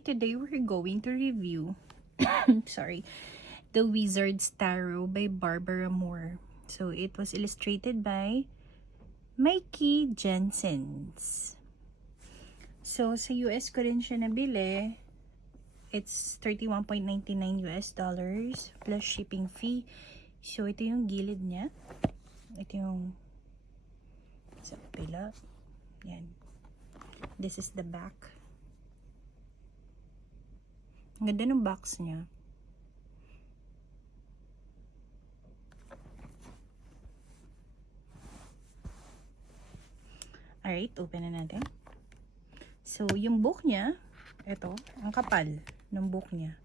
today we're going to review sorry, The Wizard's Tarot by Barbara Moore. So it was illustrated by Mikey Jensens. So sa US ko rin siya nabili. It's $31.99 plus shipping fee. So ito yung gilid niya. Ito yung sa pila. Yan. This is the back. Ang ganda ng box niya. Alright, open na natin. So, yung book niya, ito, ang kapal ng book niya.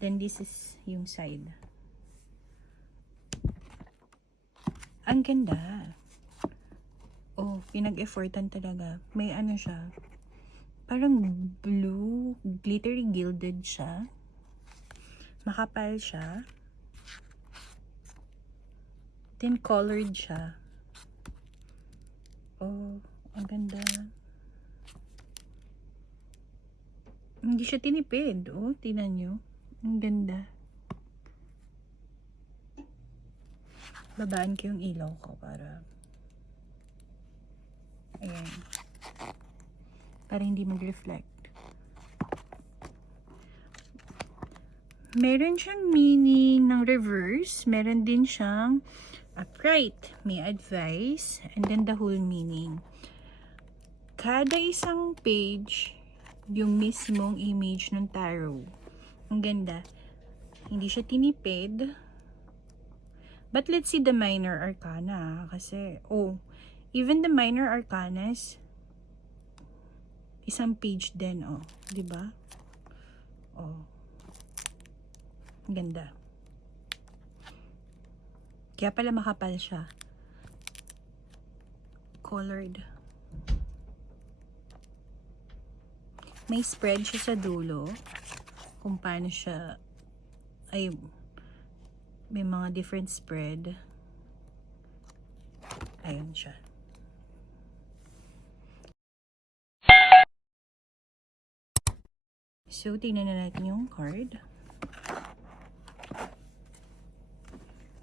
Then, this is yung side. Ang ganda. Oh, pinag-effortan talaga. May ano siya. Parang blue, glittery gilded siya. Makapal siya. Then colored siya. Oh, ang ganda. Hindi siya tinipid. Oh, tingnan nyo. Ang ganda. Babaan ko yung ilaw ko para ayan. Para hindi mag-reflect. Meron siyang meaning ng reverse. Meron din siyang upright. May advice. And then the whole meaning. Kada isang page, yung mismong image ng tarot. Ang ganda. Hindi siya tinipid. But let's see the minor arcana. Kasi, oh, even the minor arcanas, isang page din, oh. Diba? Oh. Ganda. Kaya pala makapal siya. Colored. May spread siya sa dulo. Kung paano siya, ay, may mga different spread. Ayun siya. So, tingnan na natin yung card.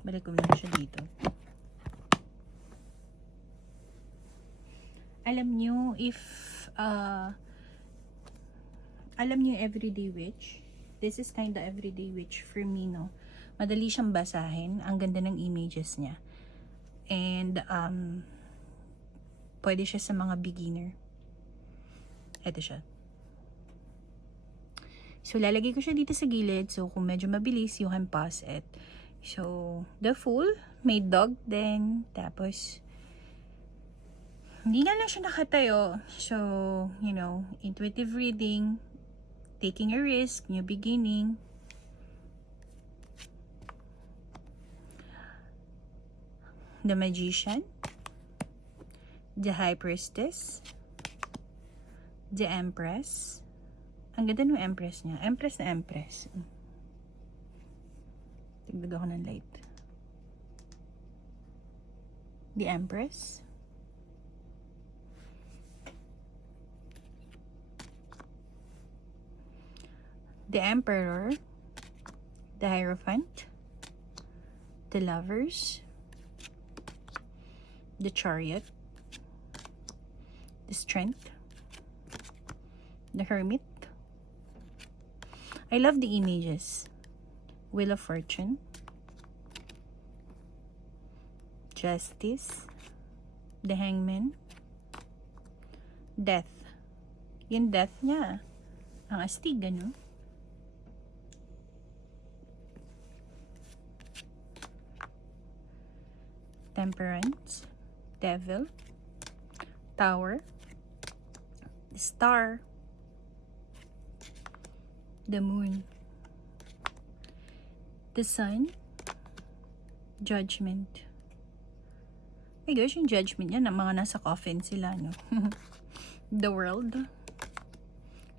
Balik ko lang siya dito. Alam nyo, if alam nyo Everyday Witch, this is kinda Everyday Witch for me, no? Madali siyang basahin. Ang ganda ng images niya. And, pwede siya sa mga beginner. Ito siya. So, lalagay ko siya dito sa gilid. So, kung medyo mabilis, you can pause it. So, the Fool, may dog din. Tapos, hindi nga lang siya nakatayo. So, you know, intuitive reading, taking a risk, new beginning. The Magician, the High Priestess, the Empress. Ang ganda ng Empress niya. Empress na Empress. Tigdag ako ng light. The Empress. The Emperor. The Hierophant. The Lovers. The Chariot. The Strength. The Hermit. I love the images. Wheel of Fortune. Justice. The Hangman. Death. Yung death niya. Ang astig, ano? Temperance. Devil. Tower. The Star. The Moon. The Sun. Judgment. My gosh, yung Judgment yan, mga nasa coffin sila, no? The World.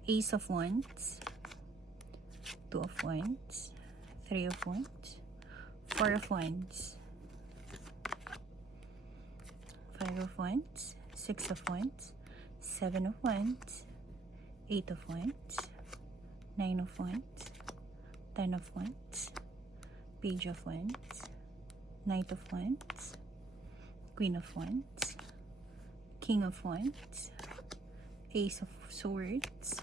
Ace of Wands. Two of Wands. Three of Wands. Four of Wands. Five of Wands. Six of Wands. Seven of Wands. Eight of Wands. Nine of Wands, Ten of Wands, Page of Wands, Knight of Wands, Queen of Wands, King of Wands, Ace of Swords,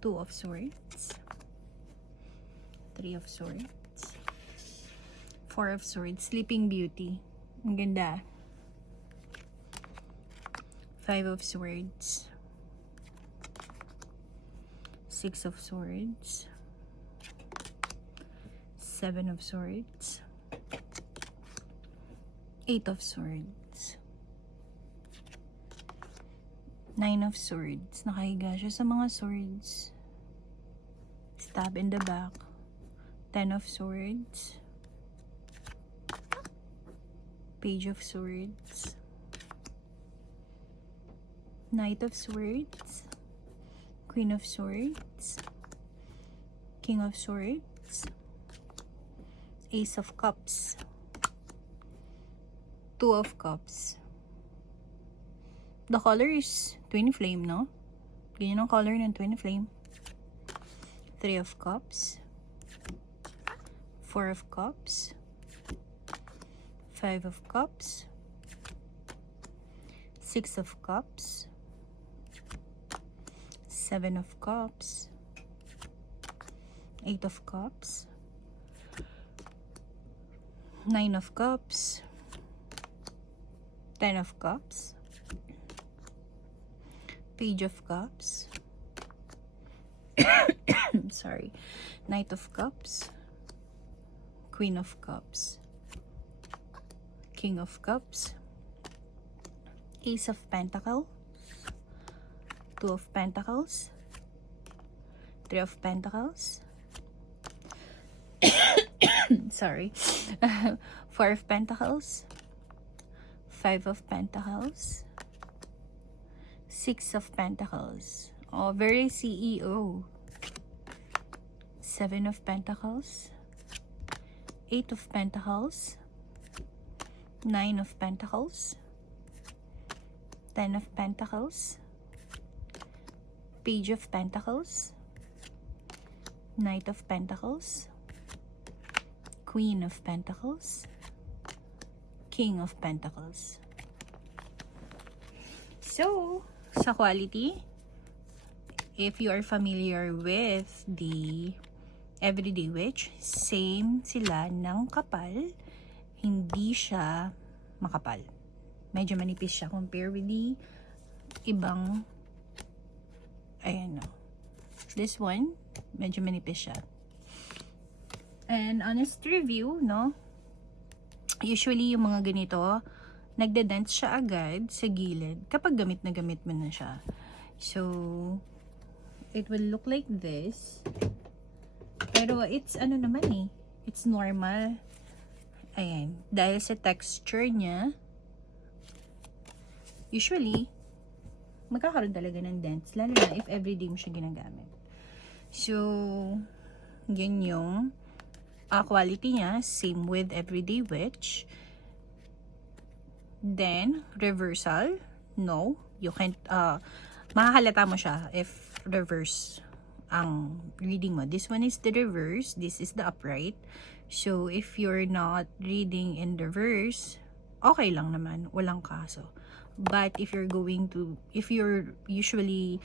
Two of Swords, Three of Swords, Four of Swords, Sleeping Beauty. Ang ganda. Five of Swords, Six of Swords, Seven of Swords, Eight of Swords, Nine of Swords. Nakahiga siya sa mga swords. Stab in the back. Ten of Swords, Page of Swords, Knight of Swords, Queen of Swords, King of Swords, Ace of Cups, Two of Cups. The color is Twin Flame, no? Ganyan ang color ng Twin Flame. Three of Cups, Four of Cups, Five of Cups, Six of Cups, Seven of Cups, Eight of Cups, Nine of Cups, Ten of Cups, Page of Cups, sorry, Knight of Cups, Queen of Cups, King of Cups, Ace of Pentacles, Two of Pentacles, Three of Pentacles, sorry, Four of Pentacles, Five of Pentacles, Six of Pentacles. Oh, very CEO. Seven of Pentacles, Eight of Pentacles, Nine of Pentacles, Ten of Pentacles, Page of Pentacles, Knight of Pentacles, Queen of Pentacles, King of Pentacles. So, sa quality, if you are familiar with the Everyday Witch, same sila ng kapal. Hindi siya makapal. Medyo manipis siya compare with the ibang, ayan no. This one, medyo manipis siya. And honest review, no? Usually yung mga ganito, nagde-dent siya agad sa gilid kapag gamit na gamit mo na siya. So, it will look like this. Pero it's ano naman eh. It's normal. Ayan. Dahil sa texture niya, usually, magkakaroon talaga ng dents. Lalo na if everyday mo siya ginagamit. So, yun yung quality niya. Same with Everyday Witch. Then, reversal. No. You can't, makahalata mo siya if reverse ang reading mo. This one is the reverse. This is the upright. So, if you're not reading in reverse, okay lang naman. Walang kaso. But, if you're usually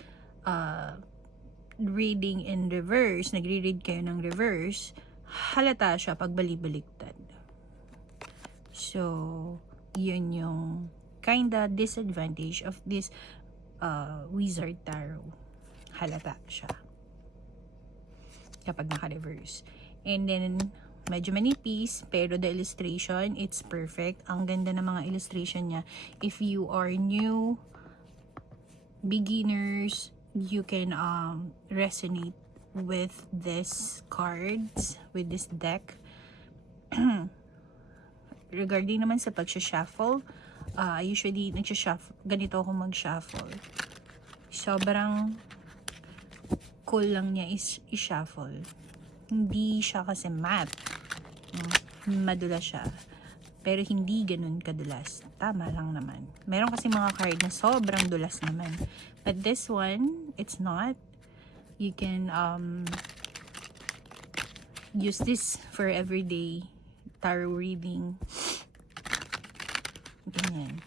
reading in reverse, nagre-read kayo ng reverse, halata siya pag bali-baliktad. So, yun yung kinda disadvantage of this Wizard Tarot. Halata siya kapag naka-reverse. And then, medyo manipis, pero the illustration, it's perfect. Ang ganda ng mga illustration niya. If you are new, beginners, you can resonate with this cards, with this deck. Regarding naman sa pag-shuffle, usually ganito ako mag-shuffle. Sobrang cool lang niya i-shuffle. Hindi siya kasi matte. Madulas siya. Pero hindi ganun kadulas. Tama lang naman. Meron kasi mga card na sobrang dulas naman. But this one, it's not. You can use this for everyday tarot reading. Ganyan.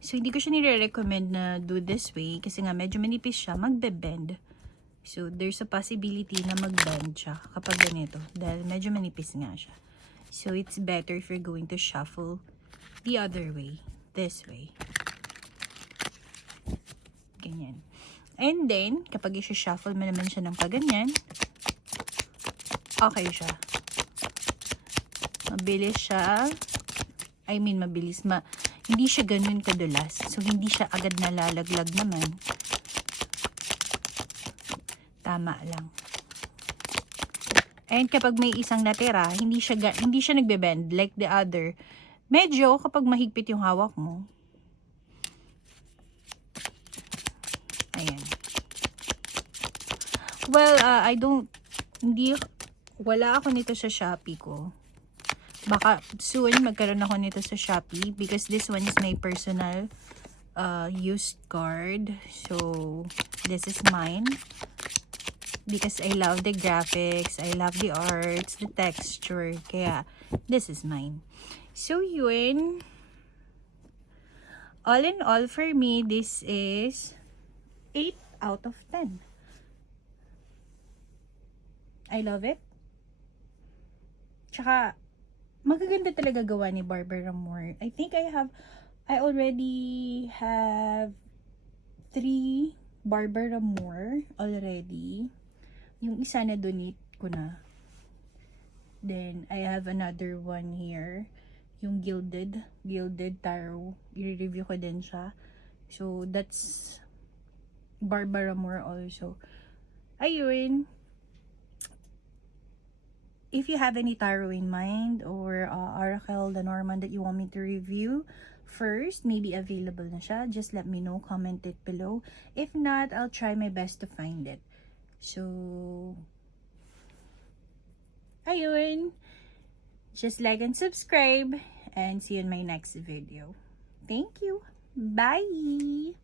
So, hindi ko siya nire-recommend na do this way kasi nga medyo manipis siya, magbe-bend. So, there's a possibility na mag-bend siya kapag ganito dahil medyo manipis nga siya. So, it's better if you're going to shuffle the other way. This way. Ganyan. And then, kapag i-shuffle mo naman siya ng paganyan, okay siya. Mabilis siya. I mean, mabilis. Hindi siya ganun kadulas. So, hindi siya agad nalalaglag naman. Tama lang. And kapag may isang natira, hindi siya nagbe-bend like the other. Medyo kapag mahigpit yung hawak mo. Ayan. Well, wala ako nito sa Shopee ko. Baka soon magkaroon ako nito sa Shopee because this one is my personal used card. So, this is mine. Because I love the graphics, I love the arts, the texture. Kaya, this is mine. So, yun. All in all, for me, this is 8 out of 10. I love it. Tsaka, magaganda talaga gawa ni Barbara Moore. I think I already have 3 Barbara Moore already. Yung isa na donate ko na. Then, I have another one here. Yung Gilded Tarot. I-review ko din siya. So, that's Barbara Moore also. Ayun. If you have any tarot in mind or Oracle Lenormand that you want me to review first, maybe available na siya, just let me know, comment it below. If not, I'll try my best to find it. So, ayun. Just like and subscribe and see you in my next video. Thank you. Bye!